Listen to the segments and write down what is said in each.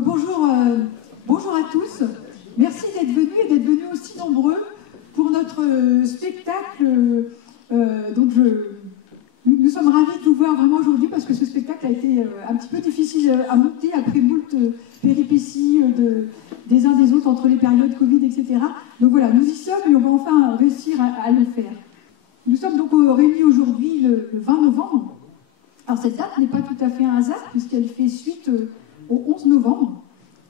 Donc bonjour à tous. Merci d'être venus et d'être venus aussi nombreux pour notre spectacle. Nous sommes ravis de vous voir vraiment aujourd'hui parce que ce spectacle a été un petit peu difficile à monter après moult péripéties des uns des autres entre les périodes Covid, etc. Donc voilà, nous y sommes et on va enfin réussir à le faire. Nous sommes donc réunis aujourd'hui le 20 novembre. Alors cette date n'est pas tout à fait un hasard puisqu'elle fait suite au 11 novembre.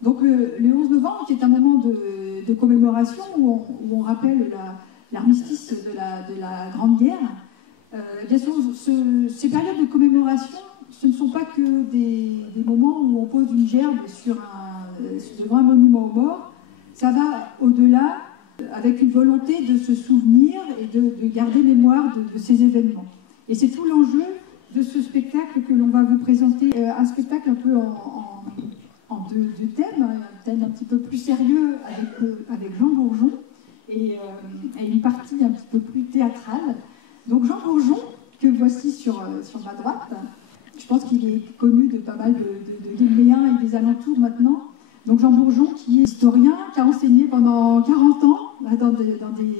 Donc le 11 novembre qui est un moment de commémoration où on rappelle l'armistice de la Grande Guerre. Bien sûr, ces périodes de commémoration, ce ne sont pas que des moments où on pose une gerbe devant un monument aux morts. Ça va au-delà, avec une volonté de se souvenir et de garder mémoire de ces événements. Et c'est tout l'enjeu de ce spectacle que l'on va vous présenter. Un spectacle un peu en deux thèmes, un thème un petit peu plus sérieux avec Jean Bourgeon et une partie un petit peu plus théâtrale. Donc Jean Bourgeon, que voici sur ma droite, je pense qu'il est connu de pas mal de Guilméens et des alentours maintenant. Donc Jean Bourgeon, qui est historien, qui a enseigné pendant 40 ans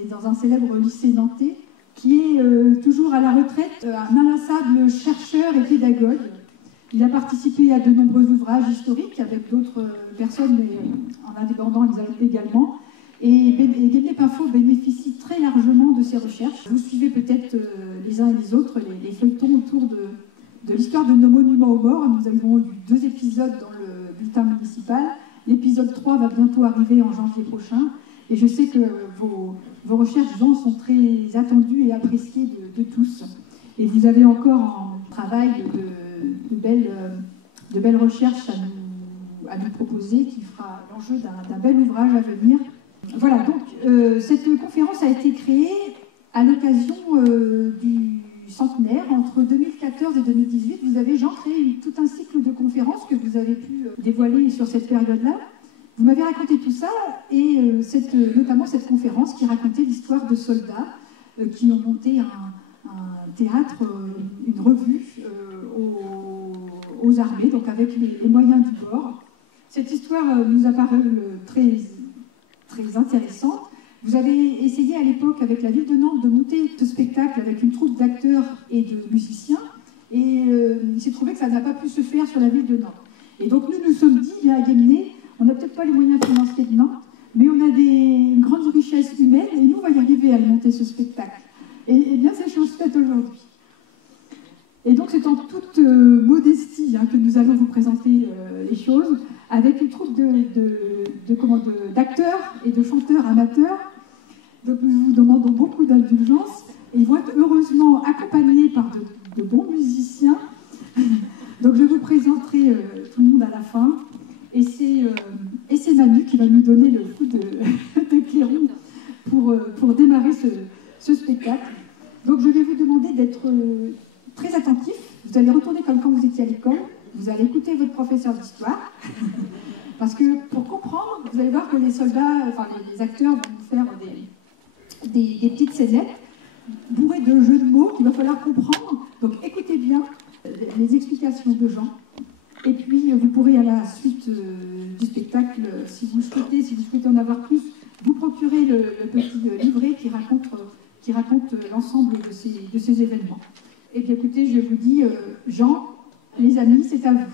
dans un célèbre lycée nantais, qui est toujours à la retraite, un inlassable chercheur et pédagogue. Il a participé à de nombreux ouvrages historiques avec d'autres personnes, mais en indépendant également. Et Guinée-Pinfo bénéficie très largement de ses recherches. Vous suivez peut-être les uns et les autres les feuilletons autour de l'histoire de nos monuments aux morts. Nous avons eu 2 épisodes dans le bulletin municipal. L'épisode 3 va bientôt arriver en janvier prochain. Et je sais que vos recherches sont très attendues et appréciées de tous. Et vous avez encore en travail de belles recherches à nous proposer, qui fera l'enjeu d'un bel ouvrage à venir. Voilà, donc cette conférence a été créée à l'occasion du centenaire. Entre 2014 et 2018, vous avez, Jean, créé tout un cycle de conférences que vous avez pu dévoiler sur cette période-là. Vous m'avez raconté tout ça, et notamment cette conférence qui racontait l'histoire de soldats qui ont monté un théâtre, une revue aux armées, donc avec les moyens du bord. Cette histoire nous a paru très intéressante. Vous avez essayé à l'époque, avec la ville de Nantes, de monter ce spectacle avec une troupe d'acteurs et de musiciens, et il s'est trouvé que ça n'a pas pu se faire sur la ville de Nantes. Et donc nous sommes dit, à Guémené, on n'a peut-être pas les moyens financiers de Nantes, mais on a une grande richesse humaine, et nous, on va y arriver à monter ce spectacle. Et bien, c'est chose faite aujourd'hui. Et donc, c'est en toute modestie que nous allons vous présenter les choses, avec une troupe d'acteurs et de chanteurs amateurs. Donc, nous vous demandons beaucoup d'indulgence. Et ils vont être heureusement accompagnés par de bons musiciens. Donc, je vous présenterai tout le monde à la fin. Et c'est Manu qui va nous donner le coup de clairon pour démarrer ce spectacle. Donc, je vais vous demander d'être très attentifs. Vous allez retourner comme quand vous étiez à l'école. Vous allez écouter votre professeur d'histoire. Parce que pour comprendre, vous allez voir que les soldats, enfin les acteurs vont vous faire des petites scénettes bourrées de jeux de mots qu'il va falloir comprendre. Donc écoutez bien les explications de Jean. Et puis vous pourrez à la suite du spectacle, si vous souhaitez en avoir plus, vous procurer le petit livret qui raconte l'ensemble de ces événements. Et bien écoutez, je vous dis, Jean, les amis, c'est à vous.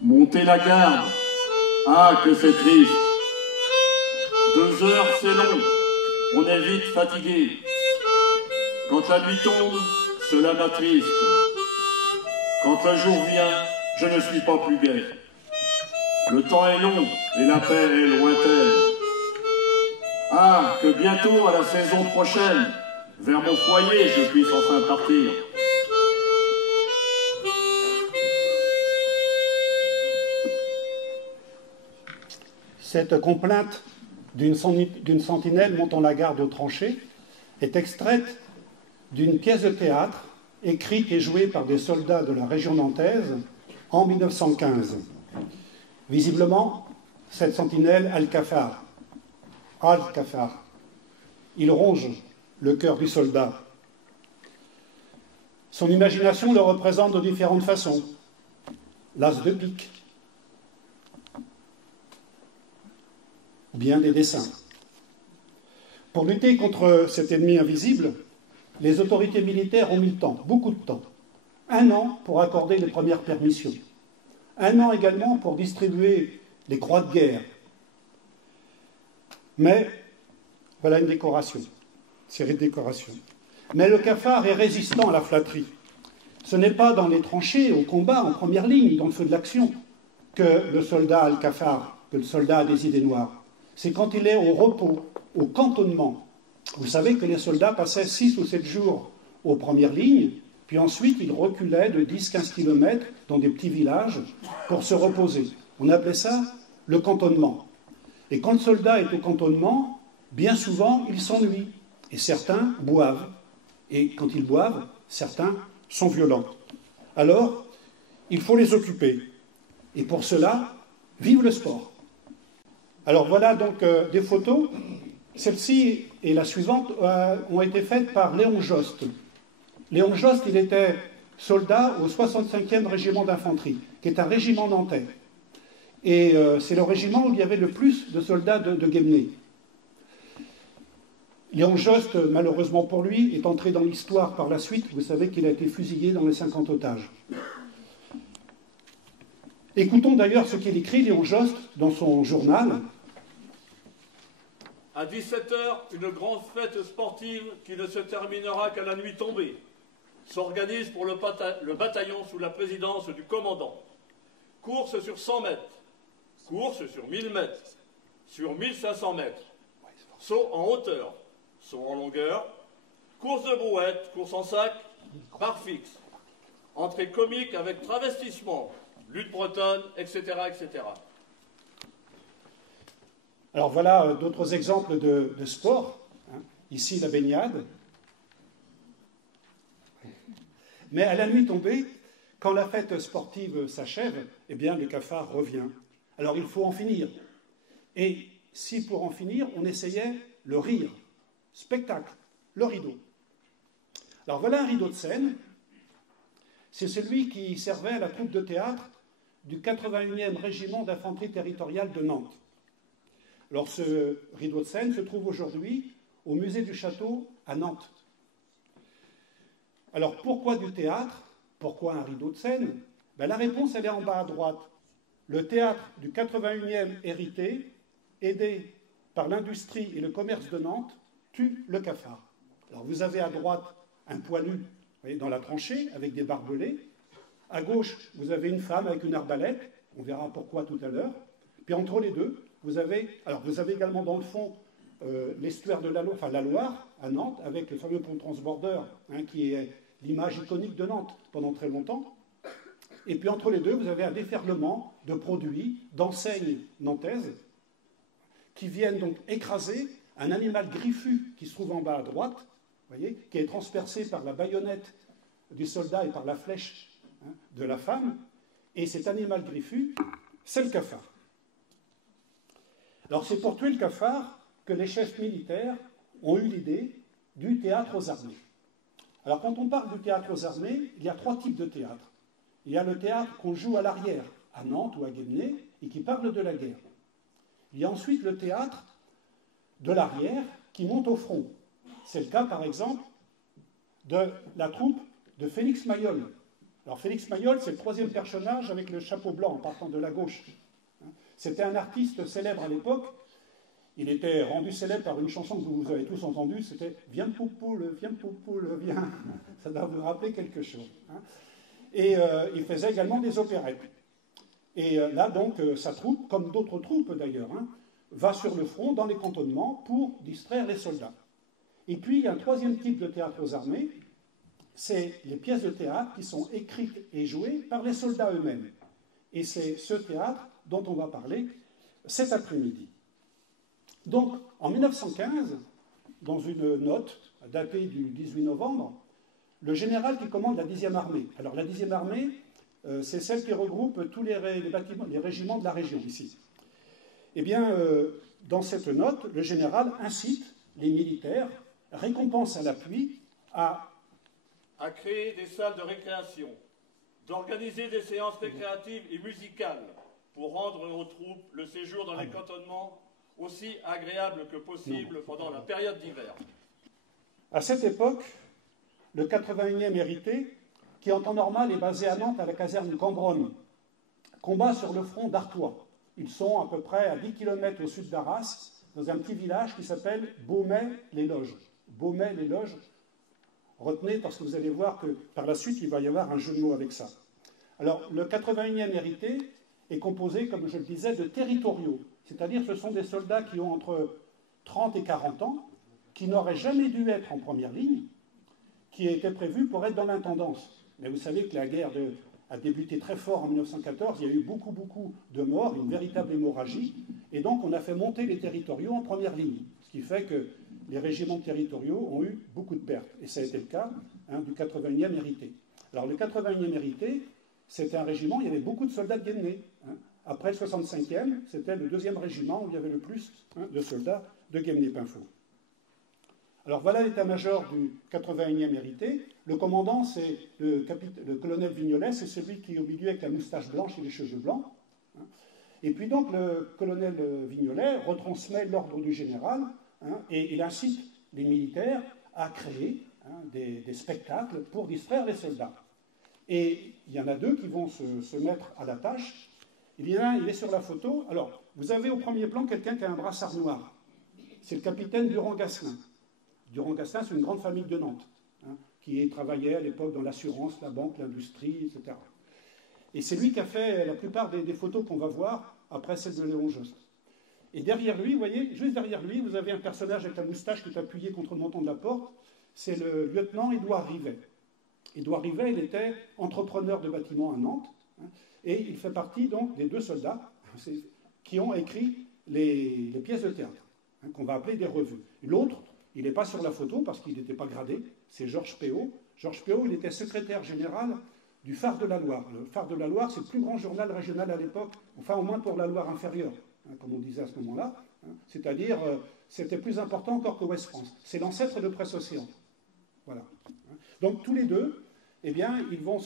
Montez la garde. Ah, que c'est triste. 2 heures, c'est long. on est vite fatigué. Quand la nuit tombe, cela m'attriste. Quand le jour vient, je ne suis pas plus gai. Le temps est long et la paix est lointaine. Ah, que bientôt, à la saison prochaine, vers mon foyer, je puisse enfin partir. Cette complainte d'une sentinelle montant la garde aux tranchées est extraite d'une pièce de théâtre écrite et jouée par des soldats de la région nantaise en 1915. Visiblement, cette sentinelle a le cafard. Il ronge le cœur du soldat. Son imagination le représente de différentes façons. L'as de pique, ou bien des dessins. Pour lutter contre cet ennemi invisible, les autorités militaires ont mis le temps, beaucoup de temps. 1 an pour accorder les premières permissions. 1 an également pour distribuer les croix de guerre. Mais, voilà une décoration, série de décorations. Mais le cafard est résistant à la flatterie. Ce n'est pas dans les tranchées, au combat, en première ligne, dans le feu de l'action, que le soldat a le cafard, que le soldat a des idées noires. C'est quand il est au repos, au cantonnement. Vous savez que les soldats passaient 6 ou 7 jours aux premières lignes, puis ensuite ils reculaient de 10-15 km dans des petits villages pour se reposer. On appelait ça le cantonnement. Et quand le soldat est au cantonnement, bien souvent, il s'ennuie. Et certains boivent. Et quand ils boivent, certains sont violents. Alors, il faut les occuper. Et pour cela, vive le sport. Alors voilà donc des photos. Celle-ci et la suivante ont été faites par Léon Jost. Léon Jost, il était soldat au 65e régiment d'infanterie, qui est un régiment nantais. Et c'est le régiment où il y avait le plus de soldats de Guémené. Léon Jost, malheureusement pour lui, est entré dans l'histoire par la suite. Vous savez qu'il a été fusillé dans les 50 otages. Écoutons d'ailleurs ce qu'il écrit, Léon Jost, dans son journal. À 17h, une grande fête sportive qui ne se terminera qu'à la nuit tombée s'organise pour le bataillon sous la présidence du commandant. Course sur 100 mètres, course sur 1000 mètres, sur 1500 mètres, saut en hauteur, saut en longueur, course de brouette, course en sac, barre fixe, entrée comique avec travestissement, lutte bretonne, etc., etc. Alors voilà d'autres exemples de sport. Ici, la baignade. Mais à la nuit tombée, quand la fête sportive s'achève, eh bien, le cafard revient. Alors il faut en finir. Et si pour en finir, on essayait le rire, spectacle, le rideau. Alors voilà un rideau de scène. C'est celui qui servait à la troupe de théâtre du 81e régiment d'infanterie territoriale de Nantes. Alors ce rideau de scène se trouve aujourd'hui au musée du Château à Nantes. Alors pourquoi du théâtre? Pourquoi un rideau de scène? La réponse, elle est en bas à droite. Le théâtre du 81e hérité, aidé par l'industrie et le commerce de Nantes, tue le cafard. Alors vous avez à droite un poilu, vous voyez, dans la tranchée avec des barbelés. À gauche, vous avez une femme avec une arbalète. On verra pourquoi tout à l'heure. Puis entre les deux, vous avez également dans le fond l'estuaire de la Loire, à Nantes, avec le fameux pont transbordeur, qui est l'image iconique de Nantes pendant très longtemps. Et puis entre les deux, vous avez un déferlement de produits, d'enseignes nantaises, qui viennent donc écraser un animal griffu qui se trouve en bas à droite, voyez, qui est transpercé par la baïonnette du soldat et par la flèche de la femme. Et cet animal griffu, c'est le cafard. Alors c'est pour tuer le cafard que les chefs militaires ont eu l'idée du théâtre aux armées. Alors quand on parle du théâtre aux armées, il y a 3 types de théâtre. Il y a le théâtre qu'on joue à l'arrière, à Nantes ou à Guémené, et qui parle de la guerre. Il y a ensuite le théâtre de l'arrière qui monte au front. C'est le cas par exemple de la troupe de Félix Mayol. Alors Félix Mayol, c'est le 3e personnage avec le chapeau blanc en partant de la gauche. C'était un artiste célèbre à l'époque. Il était rendu célèbre par une chanson que vous avez tous entendue, c'était « Viens Poupoule, viens ». Ça doit vous rappeler quelque chose. Hein. Et il faisait également des opérettes. Et là, donc, sa troupe, comme d'autres troupes d'ailleurs, hein, va sur le front, dans les cantonnements, pour distraire les soldats. Et puis, il y a un troisième type de théâtre aux armées, c'est les pièces de théâtre qui sont écrites et jouées par les soldats eux-mêmes. Et c'est ce théâtre dont on va parler cet après-midi. Donc, en 1915, dans une note datée du 18 novembre, le général qui commande la 10e armée, alors la 10e armée, c'est celle qui regroupe tous les régiments de la région ici. Eh bien, dans cette note, le général incite les militaires, récompense à l'appui, à créer des salles de récréation, d'organiser des séances récréatives et musicales pour rendre aux troupes le séjour dans les cantonnements aussi agréable que possible pendant la période d'hiver. À cette époque, le 81e hérité, qui en temps normal est basé à Nantes à la caserne Cambronne, combat sur le front d'Artois. Ils sont à peu près à 10 km au sud d'Arras, dans un petit village qui s'appelle Beaumais-les-Loges. Beaumais-les-Loges, retenez parce que vous allez voir que par la suite, il va y avoir un jeu de mots avec ça. Alors, le 81e hérité est composé, comme je le disais, de territoriaux. C'est-à-dire que ce sont des soldats qui ont entre 30 et 40 ans, qui n'auraient jamais dû être en première ligne, qui étaient prévus pour être dans l'intendance. Mais vous savez que la guerre a débuté très fort en 1914, il y a eu beaucoup de morts, une véritable hémorragie, et donc on a fait monter les territoriaux en première ligne, ce qui fait que les régiments territoriaux ont eu beaucoup de pertes, et ça a été le cas du 81e hérité. Alors le 81e hérité, c'était un régiment, il y avait beaucoup de soldats de Guémené. Après le 65e, c'était le 2e régiment où il y avait le plus de soldats de Guémené-Pinfo. Alors voilà l'état-major du 81e hérité. Le commandant, c'est le colonel Vignolet, c'est celui qui est au milieu avec la moustache blanche et les cheveux blancs. Et puis donc le colonel Vignolet retransmet l'ordre du général et il incite les militaires à créer des spectacles pour distraire les soldats. Et il y en a deux qui vont se mettre à la tâche. Il y en a un, il est sur la photo. Alors, vous avez au premier plan quelqu'un qui a un brassard noir. C'est le capitaine Durand-Gasselin. Durand-Gasselin, c'est une grande famille de Nantes, qui travaillait à l'époque dans l'assurance, la banque, l'industrie, etc. Et c'est lui qui a fait la plupart des photos qu'on va voir après celle de Léon Jost. Et derrière lui, vous voyez, juste derrière lui, vous avez un personnage avec la moustache qui est appuyé contre le menton de la porte. C'est le lieutenant Édouard Rivet. Édouard Rivet, il était entrepreneur de bâtiments à Nantes, et il fait partie donc des deux soldats qui ont écrit les pièces de théâtre, qu'on va appeler des revues. L'autre, il n'est pas sur la photo parce qu'il n'était pas gradé, c'est Georges Péot. Georges Péot, il était secrétaire général du Phare de la Loire. Le Phare de la Loire, c'est le plus grand journal régional à l'époque, enfin au moins pour la Loire inférieure, comme on disait à ce moment-là. C'est-à-dire, c'était plus important encore que Ouest France. C'est l'ancêtre de Presse Océan. Voilà. Donc tous les deux, eh bien, ils vont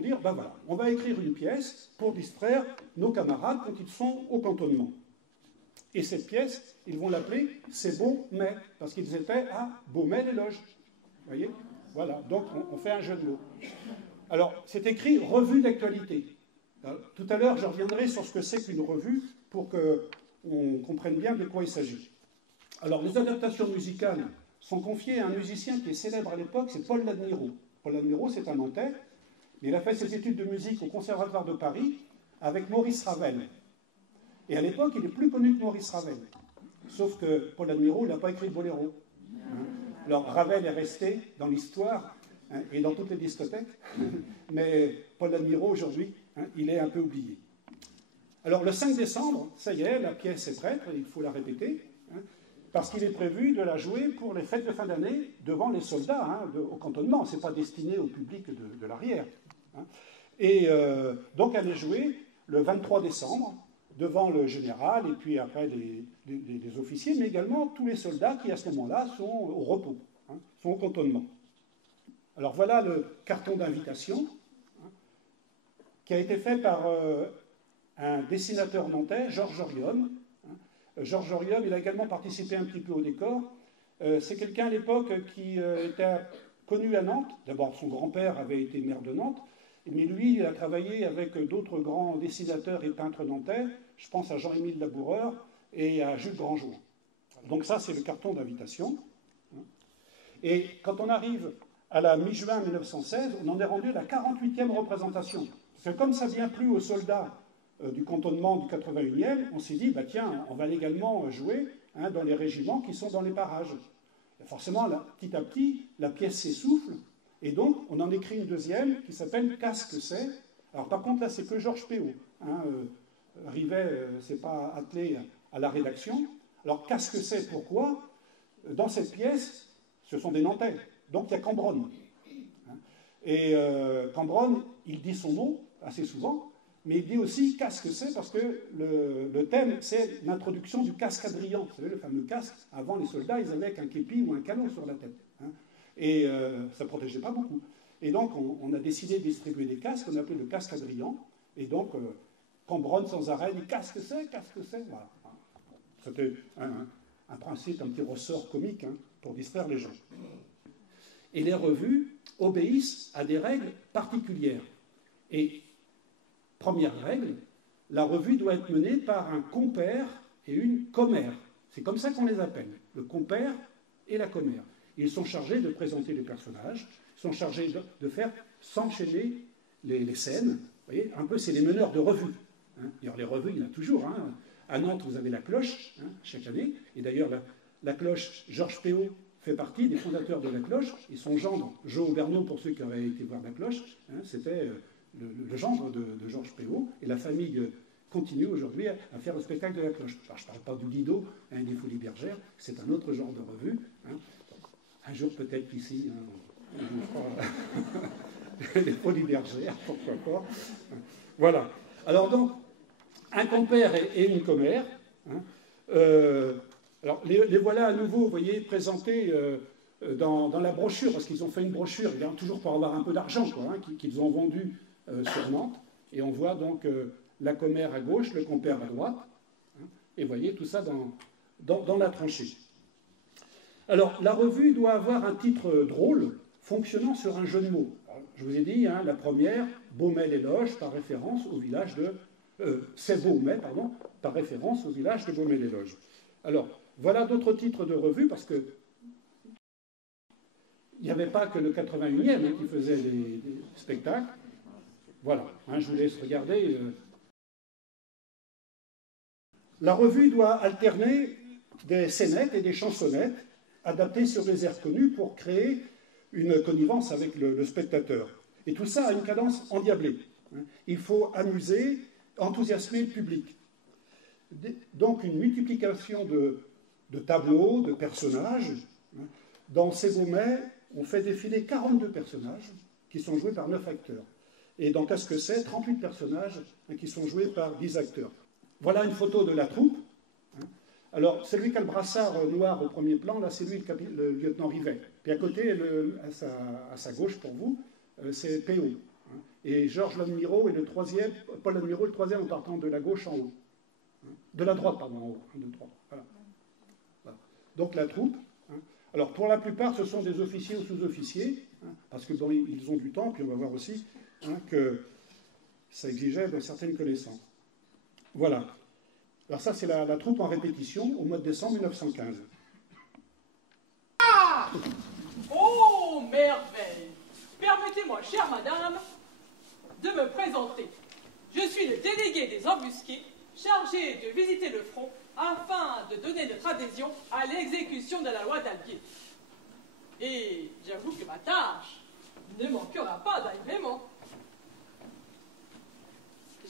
dire, ben voilà, on va écrire une pièce pour distraire nos camarades quand ils sont au cantonnement. Et cette pièce, ils vont l'appeler « C'est beau, mais », parce qu'ils étaient à Beaumais-les-Loges. Vous voyez? Voilà, donc on fait un jeu de mots. Alors, c'est écrit « Revue d'actualité ». Tout à l'heure, je reviendrai sur ce que c'est qu'une revue pour qu'on comprenne bien de quoi il s'agit. Alors, les adaptations musicales sont confiées à un musicien qui est célèbre à l'époque, c'est Paul Ladmirault. Paul Ladmirault, c'est un Nantais. Il a fait ses études de musique au Conservatoire de Paris avec Maurice Ravel. Et à l'époque, il est plus connu que Maurice Ravel. Sauf que Paul Ladmirault, il n'a pas écrit de boléro. Alors, Ravel est resté dans l'histoire et dans toutes les discothèques, mais Paul Ladmirault, aujourd'hui, il est un peu oublié. Alors, le 5 décembre, ça y est, la pièce est prête, il faut la répéter, parce qu'il est prévu de la jouer pour les fêtes de fin d'année devant les soldats au cantonnement. Ce n'est pas destiné au public de l'arrière. Et donc, elle est jouée le 23 décembre devant le général et puis après les officiers, mais également tous les soldats qui, à ce moment-là, sont au repos, sont au cantonnement. Alors, voilà le carton d'invitation qui a été fait par un dessinateur nantais, Georges Orium. Georges Orium, il a également participé un petit peu au décor. C'est quelqu'un à l'époque qui était connu à Nantes. D'abord, son grand-père avait été maire de Nantes, mais lui, il a travaillé avec d'autres grands dessinateurs et peintres nantais. Je pense à Jean-Émile Laboureur et à Jules Grandjour. Donc ça, c'est le carton d'invitation. Et quand on arrive à la mi-juin 1916, on en est rendu à la 48e représentation. Parce que comme ça ne vient plus aux soldats du cantonnement du 81e, on s'est dit, bah tiens, on va légalement jouer dans les régiments qui sont dans les parages. Et forcément, là, petit à petit, la pièce s'essouffle, et donc on en écrit une deuxième qui s'appelle « Qu'est-ce que c'est ?» Alors par contre, là, c'est que Georges Péot. Rivet s'est pas attelé à la rédaction. Alors qu'est-ce que c'est? Pourquoi? Dans cette pièce, ce sont des Nantais. Donc il y a Cambronne. Et Cambronne, il dit son nom assez souvent, mais il dit aussi qu'est-ce que c'est, parce que le thème, c'est l'introduction du casque Adrien. Vous savez, le fameux casque. Avant, les soldats, ils avaient un képi ou un canot sur la tête. Et ça ne protégeait pas beaucoup. Et donc, on a décidé de distribuer des casques, on appelait le casque Adrien. Et donc, Cambronne sans arrêt dit qu'est-ce que c'est, qu'est-ce que c'est. Voilà. C'était un principe, un petit ressort comique pour distraire les gens. Et les revues obéissent à des règles particulières. Et première règle, la revue doit être menée par un compère et une commère. C'est comme ça qu'on les appelle, le compère et la commère. Ils sont chargés de présenter les personnages, ils sont chargés de faire s'enchaîner les scènes. Vous voyez, un peu, c'est les meneurs de revues. D'ailleurs, les revues, il y en a toujours. À Nantes, vous avez la Cloche, chaque année. Et d'ailleurs, la Cloche, Georges Péot fait partie des fondateurs de la Cloche. Et son gendre, Jo Bernot, pour ceux qui auraient été voir la Cloche, c'était le gendre de Georges Péot. Et la famille continue aujourd'hui à faire le spectacle de la Cloche. Alors, je ne parle pas du Lido, des Folies Bergères, c'est un autre genre de revue. Un jour, peut-être qu'ici, on fera les Folies Bergères, pourquoi pas. Voilà. Alors donc, un compère et une commère. Alors, les voilà à nouveau, vous voyez, présentés dans la brochure, parce qu'ils ont fait une brochure, toujours pour avoir un peu d'argent, qu'ils ont vendu sur Nantes. Et on voit donc la commère à gauche, le compère à droite. Et vous voyez tout ça dans la tranchée. Alors, la revue doit avoir un titre drôle, fonctionnant sur un jeu de mots. Alors, je vous ai dit, la première, Baumel-les-Loges, par référence au village de... c'est Beaumet, pardon, par référence au village de Beaumet-les-Loges. Alors, voilà d'autres titres de revue, parce que il n'y avait pas que le 81e qui faisait des spectacles. Voilà, je vous laisse regarder. La revue doit alterner des scénettes et des chansonnettes adaptées sur les airs connus pour créer une connivence avec le spectateur. Et tout ça a une cadence endiablée. Il faut amuser, enthousiasmer le public. Donc une multiplication de tableaux, de personnages. Dans ces Beaumet, on fait défiler 42 personnages qui sont joués par 9 acteurs. Et dans Qu'est-ce que c'est, 38 personnages qui sont joués par 10 acteurs. Voilà une photo de la troupe. Alors, celui qui a le brassard noir au premier plan, là, c'est lui le lieutenant Rivet. Puis à côté, à sa gauche pour vous, c'est Péot. Et Georges Ladmirault est le troisième, Paul Ladmirault le troisième en partant de la gauche en haut. De la droite, pardon, en haut. Voilà. Donc la troupe. Alors pour la plupart, ce sont des officiers ou sous-officiers, parce que ils ont du temps, puis on va voir aussi que ça exigeait de certaines connaissances. Voilà. Alors ça, c'est la troupe en répétition au mois de décembre 1915. Ah! Oh, merveille! Permettez-moi, chère madame, de me présenter. Je suis le délégué des embusqués, chargé de visiter le front afin de donner notre adhésion à l'exécution de la loi d'Albier. Et j'avoue que ma tâche ne manquera pas d'agrément.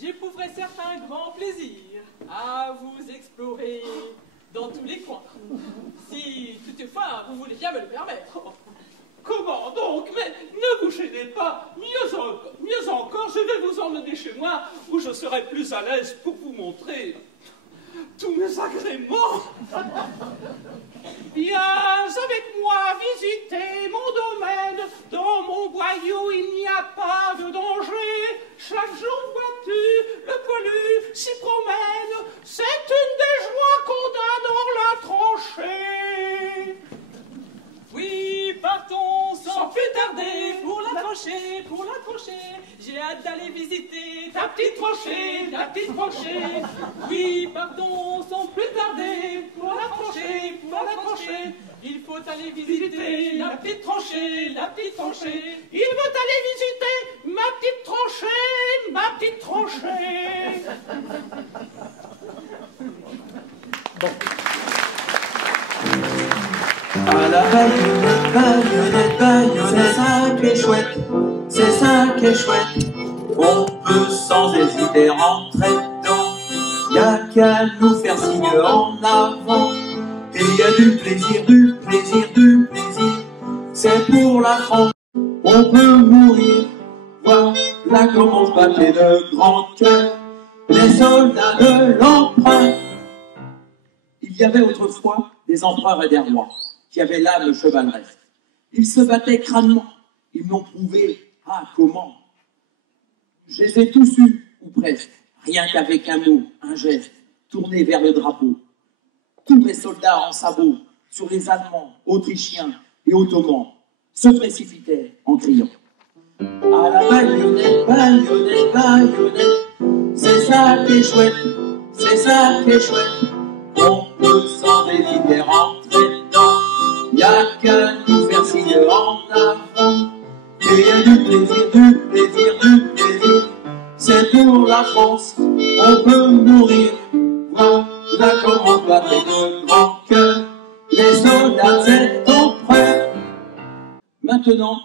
J'éprouverai certes un grand plaisir à vous explorer dans tous les coins, si toutefois vous voulez bien me le permettre. Comment donc? Mais ne vous gênez pas. Mieux encore, je vais vous emmener chez moi où je serai plus à l'aise pour vous montrer tous mes agréments. Viens avec moi visiter mon domaine. Dans mon boyau, il n'y a pas de danger. Chaque jour, vois-tu, le poilu s'y promène. C'est une des joies qu'on a dans la tranchée. Oui, partons sans plus tarder pour la tranchée, pour la tranchée. J'ai hâte d'aller visiter ta petite tranchée, ta petite tranchée. Oui, partons sans plus tarder, pour la tranchée, pour la tranchée. Il faut aller visiter la petite tranchée, la petite tranchée. Il veut aller visiter ma petite tranchée, ma petite tranchée. À la baïonnette, baïonnette, baïonnette, c'est ça qui est chouette, c'est ça qui est chouette. On peut sans hésiter rentrer dedans, y'a qu'à nous faire signe en avant. Et il y a du plaisir, du plaisir, du plaisir, c'est pour la France. On peut mourir, voilà comment se battaient de grands cœurs les soldats de l'empereur. Il y avait autrefois des empereurs et des rois qui avaient l'âme chevaleresque. Ils se battaient crânement, ils m'ont prouvé, comment. Je les ai tous eus, ou presque, rien qu'avec un mot, un geste, tourné vers le drapeau. Tous mes soldats en sabots, sur les Allemands, Autrichiens et Ottomans, se précipitaient en criant. À la baïonnette, baïonnette, baïonnette, c'est ça qui est chouette, c'est ça qui est chouette. On peut sans hésiter rentrer dedans, y'a qu'à nous faire signe en avant. Et y a du plaisir, du plaisir, du plaisir, c'est pour la France, on peut mourir. Voilà comment battre de grand cœur les soldats de cet empereur. Maintenant,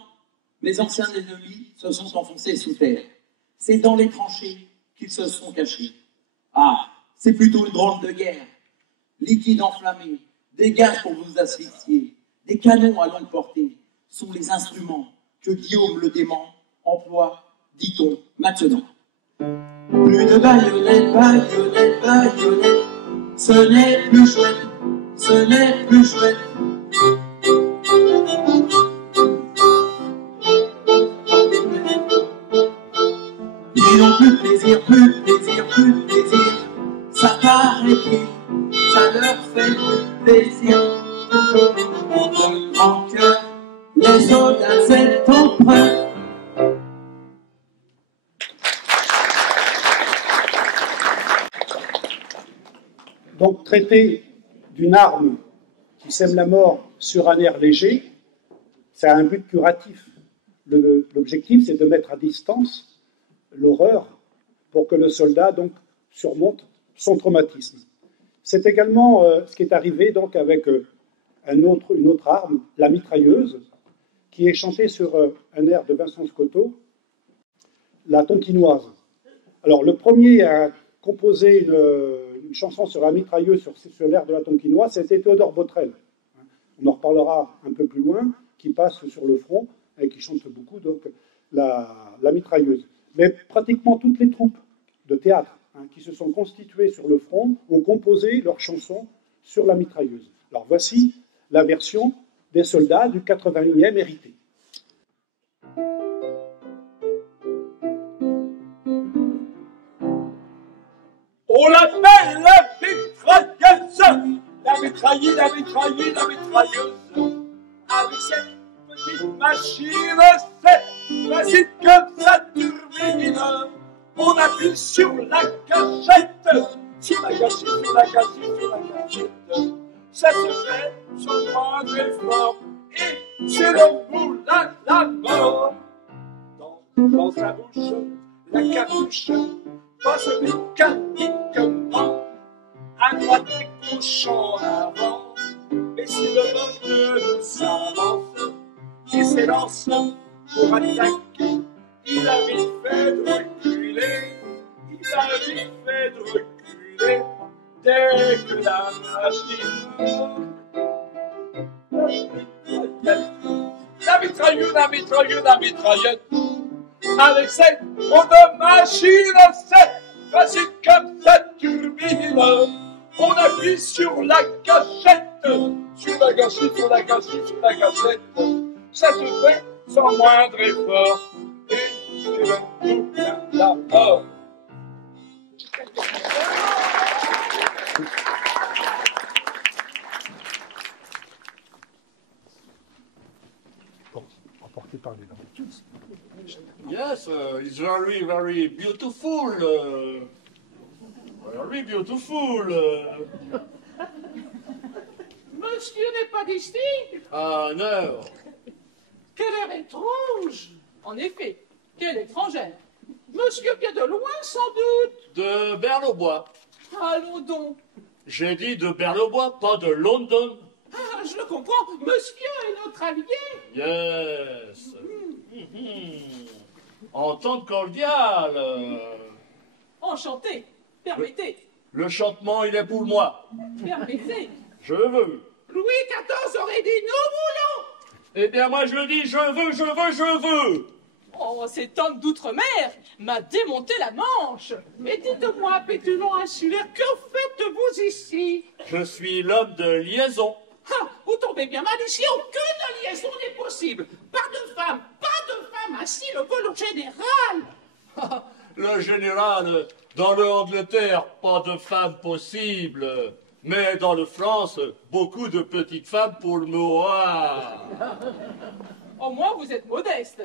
mes anciens ennemis se sont enfoncés sous terre. C'est dans les tranchées qu'ils se sont cachés. C'est plutôt une drôle de guerre. Liquide enflammé, des gaz pour vous asphyxier, des canons à longue portée sont les instruments que Guillaume le dément emploie, dit-on, maintenant. Plus de baïonnettes, baïonnettes, baïonnettes, ce n'est plus chouette, ce n'est plus chouette. Ils n'ont plus de plaisir, plus de plaisir, plus de plaisir. Ça paraît qu'il, ça leur fait plus plaisir. De grand cœur, les soldats, c'est empereur. Donc, traiter d'une arme qui sème la mort sur un air léger, ça a un but curatif. L'objectif, c'est de mettre à distance l'horreur pour que le soldat donc surmonte son traumatisme. C'est également ce qui est arrivé donc avec une autre arme, la mitrailleuse, qui est chantée sur un air de Vincent Scotto, la Tonkinoise. Alors, le premier à composer une chanson sur la mitrailleuse sur l'air de la Tonkinoise, c'était Théodore Botrel. On en reparlera un peu plus loin, qui passe sur le front et qui chante beaucoup donc la mitrailleuse. Mais pratiquement toutes les troupes de théâtre qui se sont constituées sur le front ont composé leurs chansons sur la mitrailleuse. Alors voici la version des soldats du 81e hérité. On l'appelle la mitrailleuse, la mitrailleuse, la mitrailleuse, la mitrailleuse. Avec cette petite machine, c'est facile comme ça turbine. On appuie sur la gâchette, sur la gâchette, sur la gâchette, sur la gâchette. Ça se fait sans moindre effort, et c'est le bout à la mort. Dans sa bouche, la capuche passe mécaniquement, à droite et gauche en avant. Mais si le bonheur nous s'avance et s'élance pour attaquer, il a vite fait de reculer, il a vite fait de reculer, dès que la machine... La mitrailleuse, la mitrailleuse, la mitrailleuse, avec cette grande machine, c'est facile comme ça turbine. On appuie sur la gâchette, sur la gâchette, sur la gâchette, sur la gâchette. Ça se fait sans moindre effort, et c'est le tout de la mort. Yes, it's very, very beautiful. Very beautiful. Monsieur n'est pas d'ici? Ah, non. Quel air étrange! En effet, quelle étrangère. Monsieur vient de loin, sans doute. De Berle-au-Bois. Allons donc. J'ai dit de Berle-au-Bois, pas de London. Ah, je le comprends. Monsieur est notre allié. Yes. Entente cordiale. Enchanté. Permettez. Le chantement, il est pour moi. Permettez. Je veux. Louis XIV aurait dit nous voulons. Eh bien, moi, je dis je veux, je veux, je veux. Oh, cet homme d'outre-mer m'a démonté la Manche. Et dites-moi, pétulant insulaire, que faites-vous ici? Je suis l'homme de liaison. Ah, vous tombez bien mal ici, aucune liaison n'est possible. Pas de femme, ainsi le veut le général. Le général, dans le Angleterre, pas de femme possible. Mais dans le France, beaucoup de petites femmes pour le moi. Au moins, vous êtes modeste.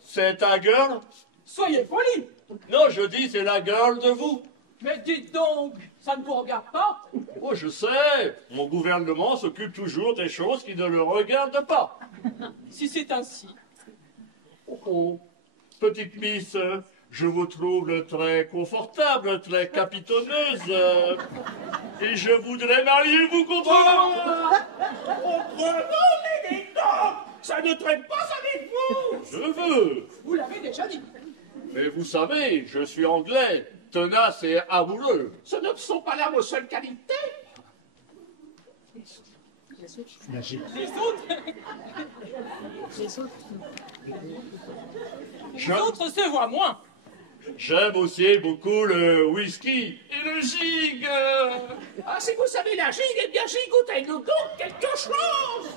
C'est ta gueule? Soyez poli. Non, je dis c'est la gueule de vous. Mais dites donc, ça ne vous regarde pas? Oh, je sais, mon gouvernement s'occupe toujours des choses qui ne le regardent pas. Si c'est ainsi. Oh, petite miss, je vous trouve très confortable, très capitonneuse. Et je voudrais marier vous contre moi. Prenons les dents. Ça ne traite pas avec vous. Je veux. Vous l'avez déjà dit. Mais vous savez, je suis anglais, tenace et amoureux. Ce ne sont pas là vos seules qualités. Les autres. Les autres se voient moins. J'aime aussi beaucoup le whisky et le gigue. Ah, si vous savez la gigue, eh bien gigoutez-nous donc quelque chose.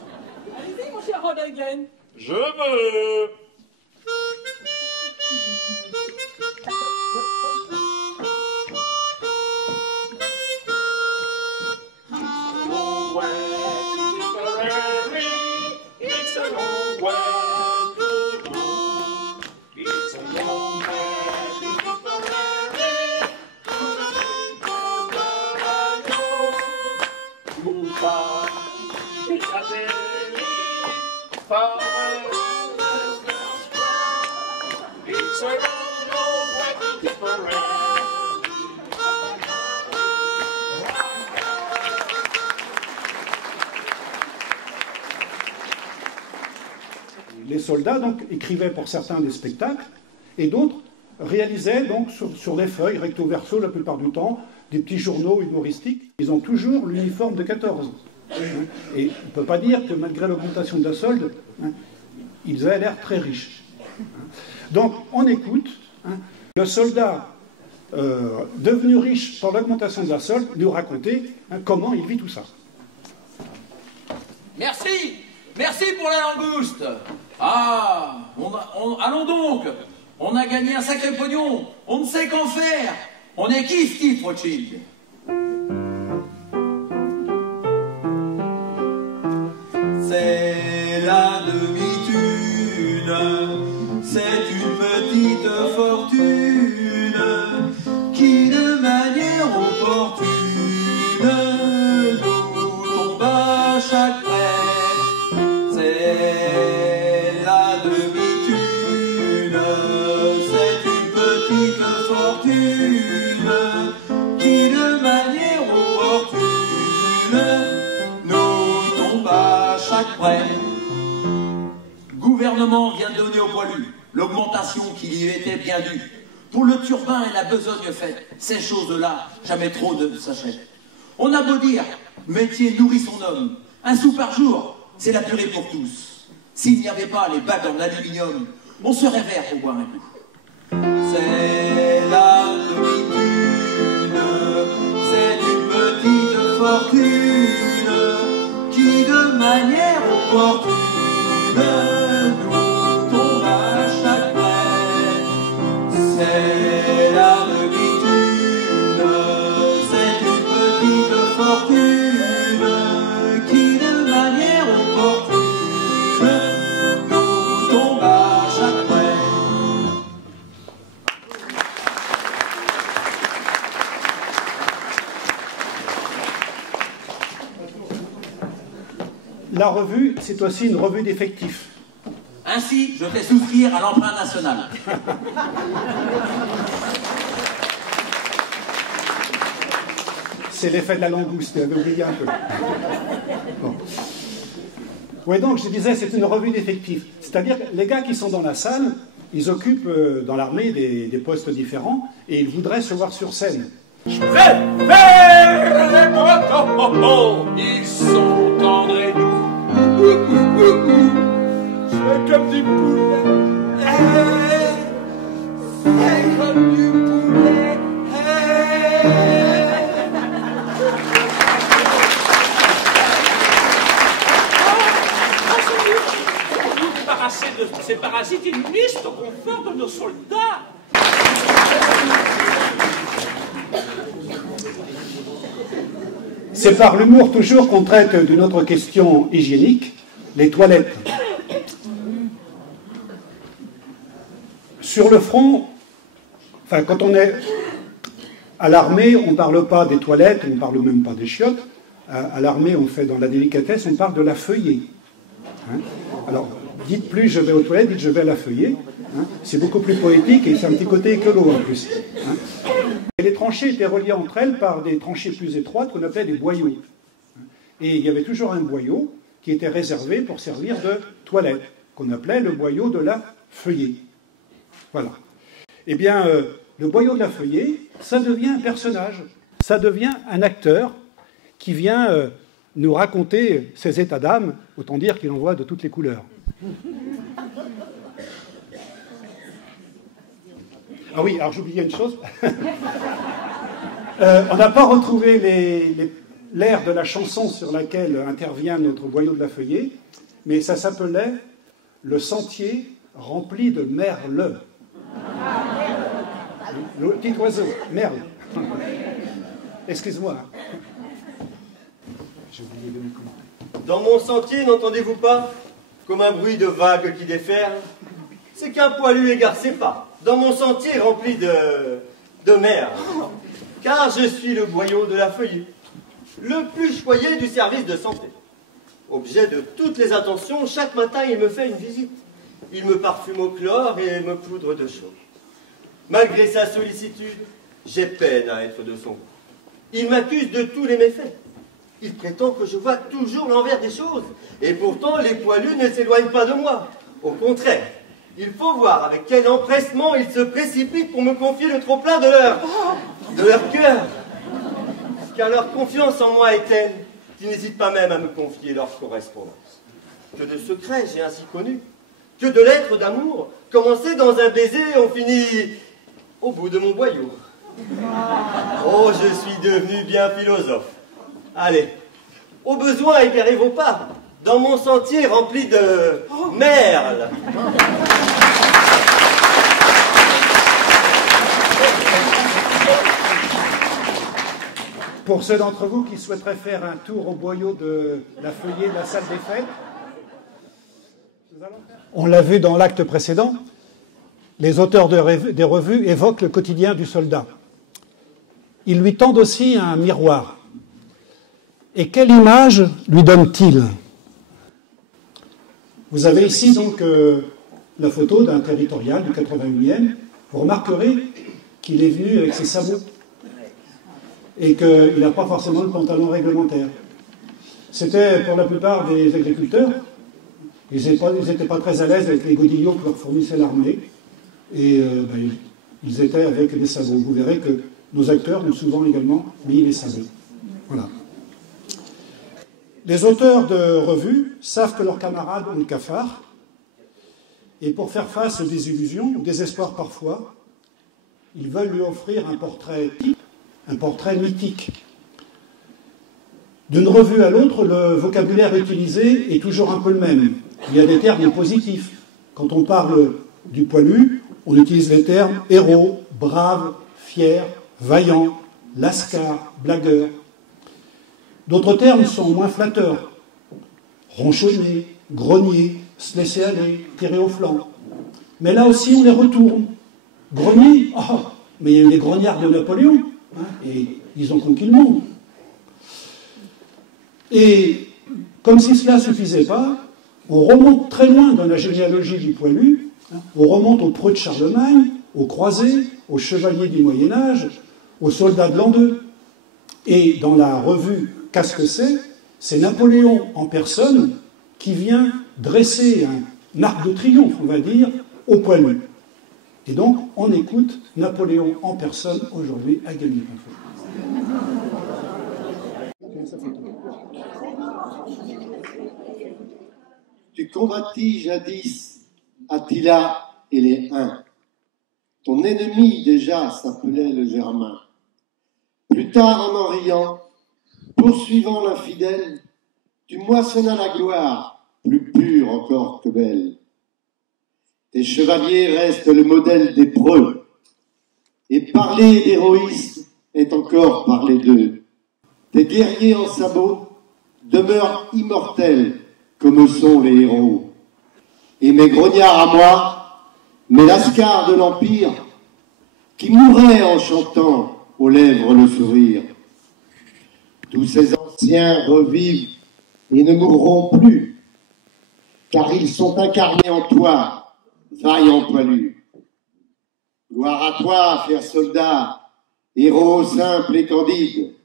Allez-y, mon cher Rodingain. Je veux. It's a long way to go. It's a long way to Tipperary. Goodbye, Piccadilly, far it's a long way to Tipperary. Les soldats donc écrivaient pour certains des spectacles et d'autres réalisaient donc sur des feuilles recto verso la plupart du temps des petits journaux humoristiques. Ils ont toujours l'uniforme de 14. Et on ne peut pas dire que malgré l'augmentation de la solde, ils avaient l'air très riches. Donc on écoute le soldat devenu riche par l'augmentation de la solde nous raconter comment il vit tout ça. Merci, merci pour la langouste. Ah, allons donc. On a gagné un sacré pognon. On ne sait qu'en faire. On est kiff Rothschild. C'est la demi-thune, c'est une petite fortune qui de manière opportune nous tombe à chaque près. C'est la demi-thune, c'est une petite fortune qui de manière opportune nous tombe à chaque près. Le gouvernement vient de donner au poilu l'augmentation qui lui était bien due. Pour le turbin et la besogne faite, ces choses-là, jamais trop ne s'achètent. On a beau dire, métier nourrit son homme, un sou par jour, c'est la purée pour tous. S'il n'y avait pas les bagues en aluminium, on serait vert pour boire un coup. C'est la demi-thune, c'est une petite fortune qui de manière opportune nous tombe à chaque près. C'est la demi-thune, c'est une petite fortune qui de manière opportune nous la revue, c'est aussi une revue d'effectifs. Ainsi, je fais souscrire à l'emprunt national. C'est l'effet de la langouste, tu avais oublié un peu. Bon. Oui, donc je disais, c'est une revue d'effectifs. C'est-à-dire que les gars qui sont dans la salle, ils occupent dans l'armée des postes différents et ils voudraient se voir sur scène. Je préfère les Bretons, ils sont tendres et doux. C'est comme du poulet, c'est comme du poulet. De ces parasites, ils nuisent au confort de nos soldats. C'est par l'humour toujours qu'on traite d'une autre question hygiénique, les toilettes. Sur le front, enfin quand on est à l'armée, on ne parle pas des toilettes, on ne parle même pas des chiottes. À l'armée, on fait dans la délicatesse, on parle de la feuillée. Hein? Alors, dites plus je vais aux toilettes, dites je vais à la feuillée. Hein? C'est beaucoup plus poétique et c'est un petit côté écolo en plus. Hein? Et les tranchées étaient reliées entre elles par des tranchées plus étroites qu'on appelait des boyaux. Et il y avait toujours un boyau qui était réservé pour servir de toilette, qu'on appelait le boyau de la feuillée. Voilà. Eh bien, le boyau de la feuillée, ça devient un personnage, ça devient un acteur qui vient nous raconter ses états d'âme, autant dire qu'il en voit de toutes les couleurs. Ah oui, alors j'oubliais une chose. On n'a pas retrouvé l'air de la chanson sur laquelle intervient notre boyau de la feuillée, mais ça s'appelait « Le sentier rempli de merle ». Le petit oiseau, merle. Excuse-moi. J'ai oublié de me commenter. Dans mon sentier, n'entendez-vous pas, comme un bruit de vagues qui déferlent? C'est qu'un poilu égare ses pas, dans mon sentier rempli de mer. Car je suis le boyau de la feuillée, le plus choyé du service de santé. Objet de toutes les attentions, chaque matin il me fait une visite. Il me parfume au chlore et me poudre de chaux. Malgré sa sollicitude, j'ai peine à être de son goût. Il m'accuse de tous les méfaits. Il prétend que je vois toujours l'envers des choses. Et pourtant, les poilus ne s'éloignent pas de moi. Au contraire, il faut voir avec quel empressement ils se précipitent pour me confier le trop-plein de leur cœur. Car leur confiance en moi est telle qu'ils n'hésitent pas même à me confier leur correspondance. Que de secrets j'ai ainsi connu, que de lettres d'amour, commencées dans un baiser, ont fini au bout de mon boyau. Oh, je suis devenu bien philosophe. Allez, au besoin, égarez vos pas, dans mon sentier rempli de merle. Pour ceux d'entre vous qui souhaiteraient faire un tour au boyau de la feuillée de la salle des fêtes, on l'a vu dans l'acte précédent, les auteurs des revues évoquent le quotidien du soldat. Ils lui tendent aussi un miroir. Et quelle image lui donne-t-il? Vous avez ici donc la photo d'un territorial du 81e. Vous remarquerez qu'il est venu avec ses sabots et qu'il n'a pas forcément le pantalon réglementaire. C'était pour la plupart des agriculteurs. Ils n'étaient pas très à l'aise avec les godillots que leur fournissait l'armée. Et ils étaient avec des sabots. Vous verrez que nos acteurs ont souvent également mis les sabots. Voilà. Les auteurs de revues savent que leurs camarades ont le cafard. Et pour faire face aux désillusions, au désespoir parfois, ils veulent lui offrir un portrait type, un portrait mythique. D'une revue à l'autre, le vocabulaire utilisé est toujours un peu le même. Il y a des termes positifs. Quand on parle du poilu, on utilise les termes héros, brave, fier, vaillant, lascar, blagueur. D'autres termes sont moins flatteurs. Ronchonner, grogner, se laisser aller, tirer au flanc. Mais là aussi, on les retourne. Grogner, oh, mais il y a eu les grognards de Napoléon, hein, et ils ont conquis le monde. Et Comme si cela ne suffisait pas, on remonte très loin dans la généalogie du poilu, on remonte aux preux de Charlemagne, aux croisés, aux chevaliers du Moyen-Âge, aux soldats de l'an 2. Et dans la revue Qu'est-ce que c'est Napoléon en personne qui vient dresser un arc de triomphe, on va dire, au poilu. Et donc, on écoute Napoléon en personne aujourd'hui à Gagner. Tu combattis jadis Attila et les Huns. Ton ennemi déjà s'appelait le Germain. Plus tard, en riant, poursuivant l'infidèle, tu moissonnas la gloire, plus pure encore que belle. Tes chevaliers restent le modèle des preux, et parler d'héroïsme est encore parler d'eux. Tes guerriers en sabots demeurent immortels comme sont les héros. Et mes grognards à moi, mes lascars de l'Empire, qui mourraient en chantant aux lèvres le sourire. Tous ces anciens revivent et ne mourront plus, car ils sont incarnés en toi, vaillant poilu. Gloire à toi, fier soldat, héros simple et candide.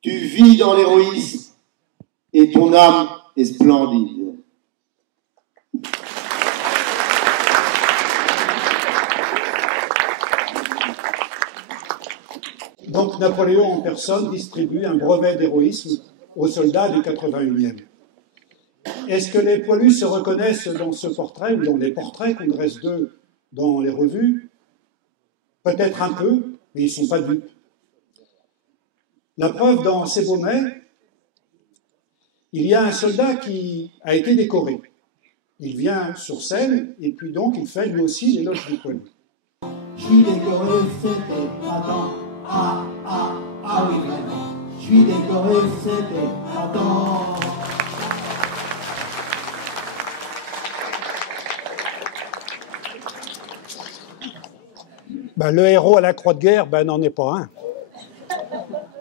Tu vis dans l'héroïsme et ton âme est splendide. Donc Napoléon en personne distribue un brevet d'héroïsme aux soldats du 81e. Est-ce que les poilus se reconnaissent dans ce portrait ou dans les portraits qu'on dresse d'eux dans les revues? Peut-être un peu, mais ils ne sont pas dupes. La preuve, dans Ces beaux mets, il y a un soldat qui a été décoré. Il vient sur scène et puis donc il fait lui aussi l'éloge du poilu. Je suis décoré, c'était pas tant. Ah oui vraiment. Je suis décoré, c'était pas tant. Le héros à la croix de guerre, n'en est pas un.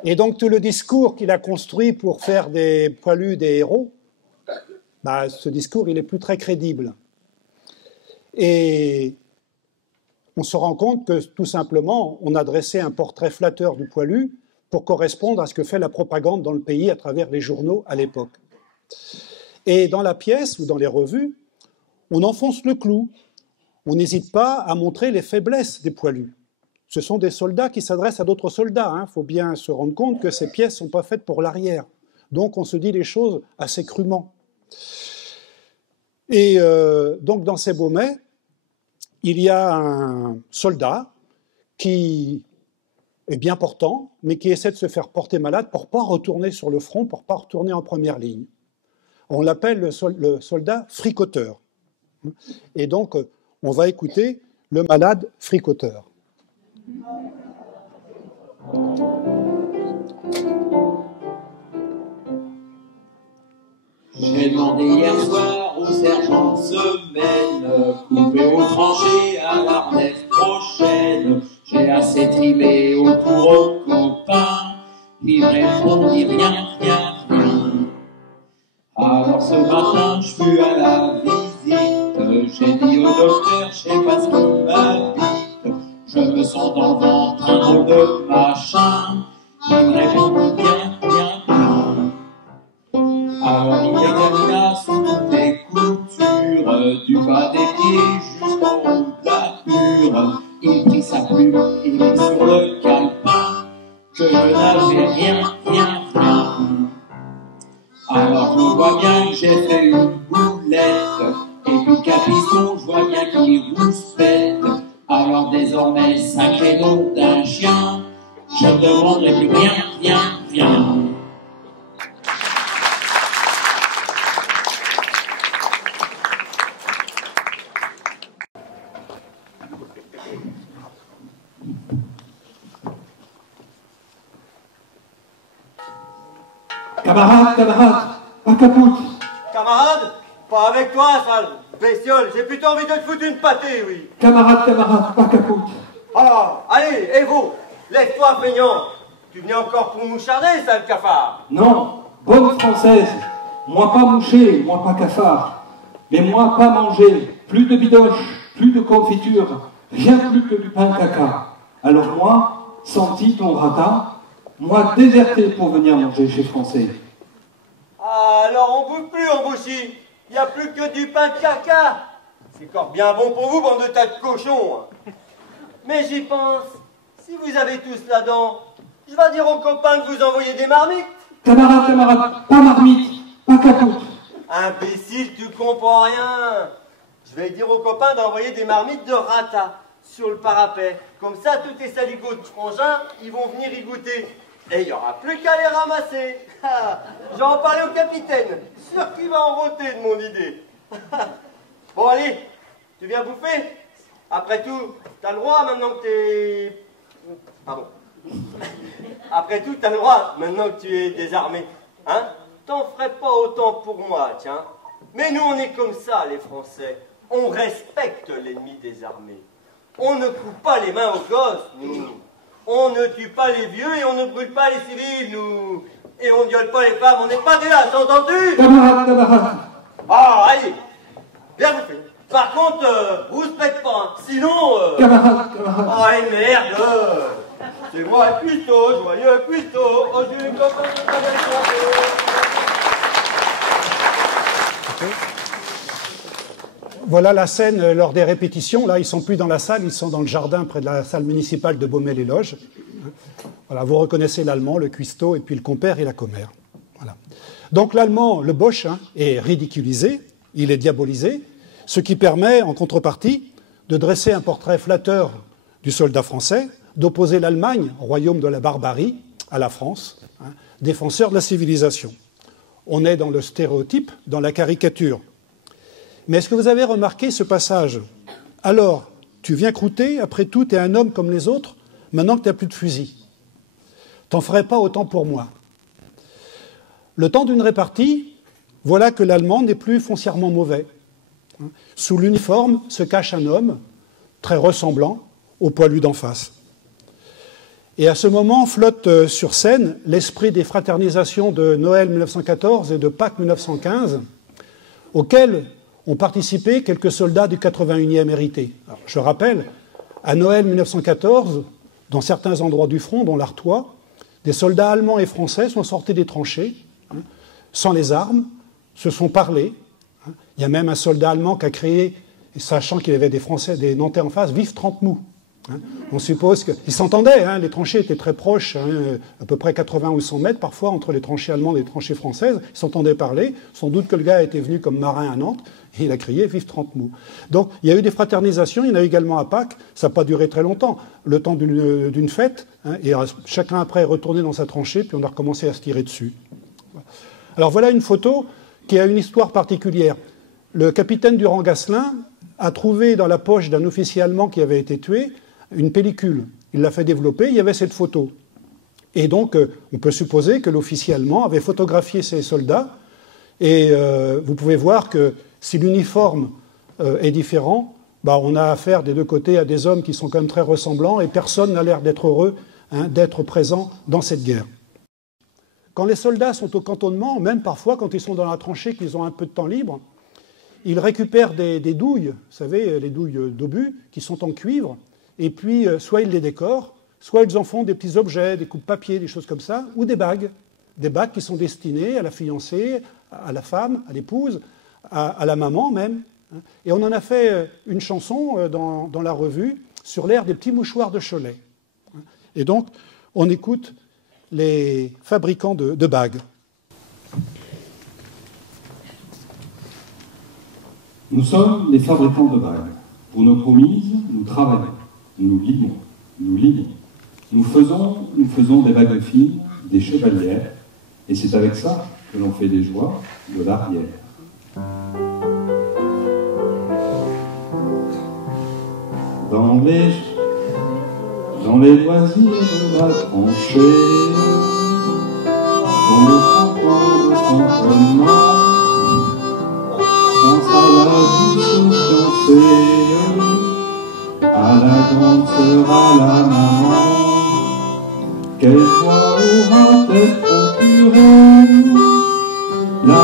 Et donc tout le discours qu'il a construit pour faire des poilus des héros, ce discours il n'est plus très crédible. Et on se rend compte que tout simplement on a dressé un portrait flatteur du poilu pour correspondre à ce que fait la propagande dans le pays à travers les journaux à l'époque. Et dans la pièce ou dans les revues, on enfonce le clou. On n'hésite pas à montrer les faiblesses des poilus. Ce sont des soldats qui s'adressent à d'autres soldats. Il faut bien se rendre compte que ces pièces ne sont pas faites pour l'arrière. Donc on se dit les choses assez crûment. Et donc dans Ces beaux mets, il y a un soldat qui est bien portant, mais qui essaie de se faire porter malade pour ne pas retourner sur le front, pour ne pas retourner en première ligne. On l'appelle le soldat fricoteur. Et donc, on va écouter le malade fricoteur. J'ai demandé hier soir au sergent de semaine, coupé au tranché à l'arnette prochaine. J'ai assez trimé autour aux copains, il répondit rien. Alors ce matin, je fus à la visite, j'ai dit au docteur, je sais pas ce qui m'habite, je me sens dans le ventre un drôle de machin, il me répondit bien. Alors il examina sous toutes les coutures, du bas des pieds jusqu'en haut de la hure. Il prit sa plume et mit sur le calepin que je n'avais rien. Alors je vois bien que j'ai fait une boulette, et puis Capiston, je vois bien qu'il rouspète. Alors désormais, sacré nom d'un chien, je ne demanderai plus rien. Camarade, pas capote. Camarade, pas avec toi, sale bestiole. J'ai plutôt envie de te foutre une pâtée, oui. Camarade, pas capote. Alors, allez, et vous, lève-toi, feignant. Tu venais encore pour moucharder, sale cafard. Non, bonne française. Moi pas moucher, moi pas cafard, mais moi pas manger, plus de bidoche, plus de confiture, rien plus que du pain caca. Alors moi, senti ton rata, moi déserté pour venir manger chez Français. Ah, alors on bouffe plus en Bouchy. Il n'y a plus que du pain caca. C'est encore bien bon pour vous, bande de tas de cochons. Mais j'y pense, si vous avez tous la dent, je vais dire aux copains de vous envoyer des marmites. Camarade, camarade, pas marmite, pas capoute. Imbécile, tu comprends rien. Je vais dire aux copains d'envoyer des marmites de rata sur le parapet. Comme ça, tous tes saligots de frangins, ils vont venir y goûter. Et il n'y aura plus qu'à les ramasser. J'en parlais au capitaine. Sûr qu'il va en rôter de mon idée. Bon, allez, tu viens bouffer? Après tout, t'as le droit maintenant que t'es... Pardon. Après tout, t'as le droit maintenant que tu es désarmé. Hein? T'en ferais pas autant pour moi, tiens. Mais nous, on est comme ça, les Français. On respecte l'ennemi désarmé. On ne coupe pas les mains aux gosses, nous. On ne tue pas les vieux et on ne brûle pas les civils, nous. Et on ne viole pas les femmes, on n'est pas des lâches, t'entends-tu? Camarade, camarade. Ah, allez, bien bouffé. Par contre, vous se pète pas, hein. Sinon... Camarade, camarade. Ah, merde. C'est moi, cuistot, joyeux cuistot. Oh, j'ai une copain de Voilà la scène lors des répétitions. Là, ils ne sont plus dans la salle, ils sont dans le jardin près de la salle municipale de Baumel-les-Loges. Voilà, vous reconnaissez l'allemand, le cuistot, et puis le compère et la commère. Voilà. Donc l'allemand, le Boche, est ridiculisé, il est diabolisé, ce qui permet, en contrepartie, de dresser un portrait flatteur du soldat français, d'opposer l'Allemagne, royaume de la barbarie, à la France, défenseur de la civilisation. On est dans le stéréotype, dans la caricature. Mais est-ce que vous avez remarqué ce passage? Alors, tu viens croûter, après tout, tu es un homme comme les autres, maintenant que tu n'as plus de fusil. T'en ferais pas autant pour moi. Le temps d'une répartie, voilà que l'Allemand n'est plus foncièrement mauvais. Sous l'uniforme se cache un homme, très ressemblant au poilu d'en face. Et à ce moment flotte sur scène l'esprit des fraternisations de Noël 1914 et de Pâques 1915, auxquelles ont participé quelques soldats du 81e hérité. Alors, je rappelle, à Noël 1914, dans certains endroits du front, dont l'Artois, des soldats allemands et français sont sortis des tranchées, sans les armes, se sont parlé. Il y a même un soldat allemand qui a créé, sachant qu'il y avait des Français, des Nantais en face, vive 30 mous. On suppose qu'ils s'entendaient, les tranchées étaient très proches, à peu près 80 ou 100 mètres parfois entre les tranchées allemandes et les tranchées françaises, ils s'entendaient parler, sans doute que le gars était venu comme marin à Nantes, et il a crié « Vive 30 mous ». Donc il y a eu des fraternisations, il y en a eu également à Pâques, ça n'a pas duré très longtemps, le temps d'une fête, et chacun après est retourné dans sa tranchée, puis on a recommencé à se tirer dessus. Alors voilà une photo qui a une histoire particulière. Le capitaine Durand-Gasselin a trouvé dans la poche d'un officier allemand qui avait été tué une pellicule. Il l'a fait développer, il y avait cette photo. Et donc, on peut supposer que l'officier allemand avait photographié ses soldats. Et vous pouvez voir que si l'uniforme est différent, on a affaire des deux côtés à des hommes qui sont quand même très ressemblants et personne n'a l'air d'être heureux d'être présent dans cette guerre. Quand les soldats sont au cantonnement, même parfois quand ils sont dans la tranchée, qu'ils ont un peu de temps libre, ils récupèrent des douilles, vous savez, les douilles d'obus, qui sont en cuivre, et puis soit ils les décorent, soit ils en font des petits objets, des coupes-papier, des choses comme ça, ou des bagues qui sont destinées à la fiancée, à la femme, à l'épouse, à la maman même. Et on en a fait une chanson dans la revue sur l'air des petits mouchoirs de Cholet. Et donc, on écoute les fabricants de bagues. Nous sommes les fabricants de bagues. Pour nos promises, nous travaillons, nous lions, nous lions. Nous faisons des bagues fines, des chevalières, et c'est avec ça que l'on fait des joies de l'arrière. Dans les loisirs de la tranchée, dans le canton de cantonnement, dans sa douce fiancée, à la grande sœur, à la maman, quelle joie aura-t-elle procuré la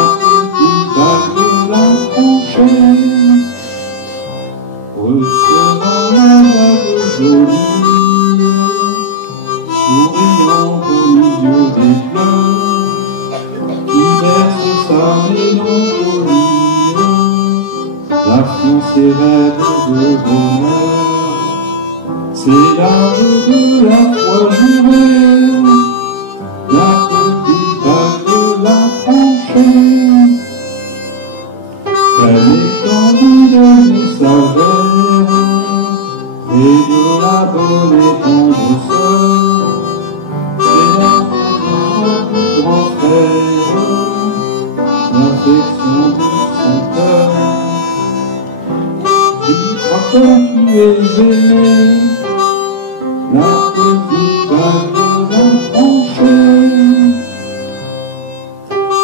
La France est rêve de bonheur, c'est l'arme de la foi jurée, la petite balle de la tranchée. Elle est candide messagère, et de la bonne et tendre sœur, c'est la du grand frère, l'affection de son cœur. Quand tu es aimé, la petite balle de la tranchée,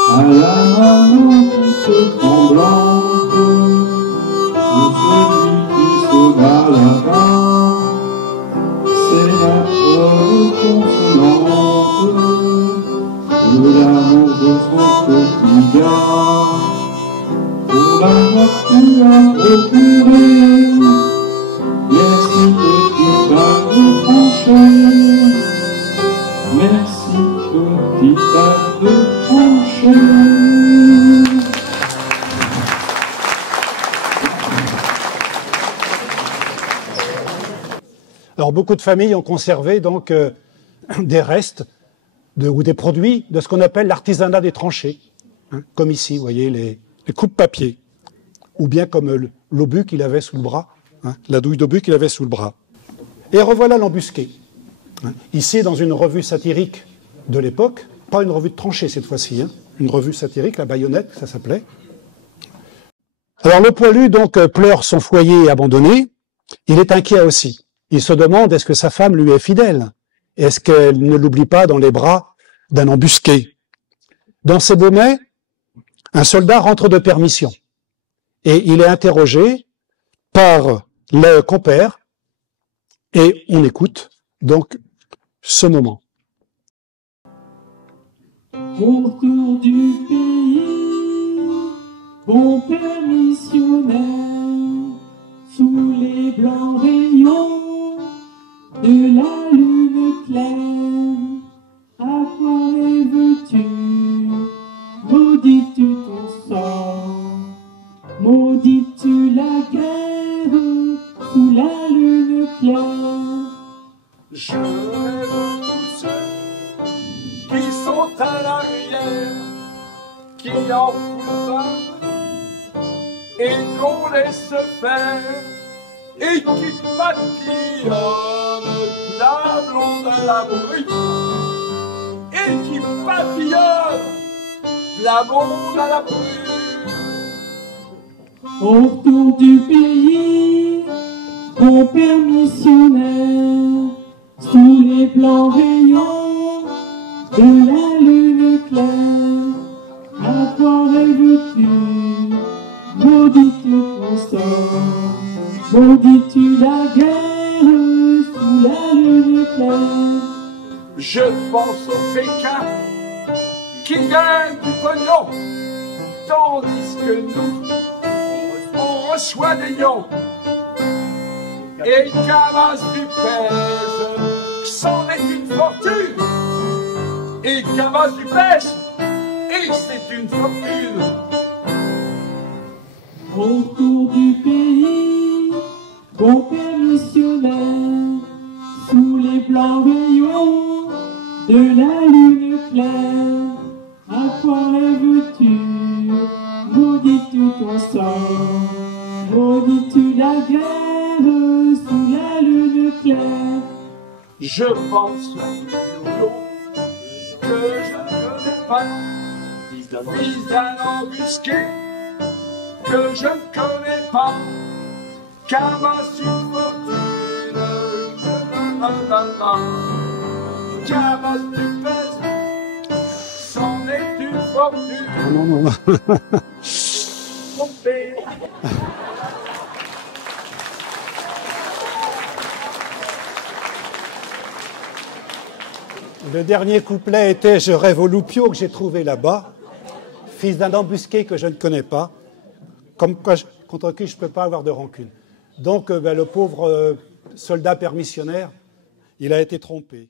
à la maman toute tremblante, de celui qui se bat là-bas, c'est la preuve consolante de l'amour de son petit gars. Pour l'amour que tu as procuré, merci petite balle de tranchée, merci petite balle de tranchée. Alors beaucoup de familles ont conservé donc des restes ou des produits de ce qu'on appelle l'artisanat des tranchées, hein, comme ici, vous voyez les coupes-papier, ou bien comme l'obus qu'il avait sous le bras, hein, la douille d'obus qu'il avait sous le bras. Et revoilà l'embusqué. Hein, ici, dans une revue satirique de l'époque, pas une revue de tranchée cette fois-ci, hein, une revue satirique, la Baïonnette, ça s'appelait. Alors le poilu donc pleure son foyer abandonné, il est inquiet aussi. Il se demande est-ce que sa femme lui est fidèle, est-ce qu'elle ne l'oublie pas dans les bras d'un embusqué. Dans ces baumets, un soldat rentre de permission et il est interrogé par le compère et on écoute donc ce moment. Autour du pays, bon père missionnaire, sous les blancs rayons de la lune claire, à quoi rêves-tu? Maudis-tu ton sort? Maudis-tu la guerre sous la lune claire? Je rêve tous ceux qui sont à l'arrière, qui en foutent et qu'on laisse faire, et qui papillonnent la blonde à la brute, et qui papillonnent la blonde à la brute. Autour du pays, bon père missionnaire, sous les blancs rayons de la lune claire, à quoi rêves-tu? Maudis-tu ton sort? Maudis-tu la guerre sous la lune claire? Je pense au Pékin qui gagne du pognon, tandis que nous, on reçoit des lions. Et Camas du pèse, c'en est une fortune. Et Camas du pèse, et c'est une fortune. Autour du pays, bon père missionnaire, sous les blancs rayons de la lune claire, à quoi rêves-tu? Maudis-tu ton sort? Maudis-tu la guerre sous la lune claire? Je pense au lion que je ne connais pas, fils d'un embusqué que je ne connais pas, Camas une fortune, Camas du pèse, c'en est une fortune. Non, non, non. Mon père. Le dernier couplet était « Je rêve au loupio que j'ai trouvé là-bas, fils d'un embusqué que je ne connais pas, contre qui je ne peux pas avoir de rancune. » Donc le pauvre soldat permissionnaire, il a été trompé.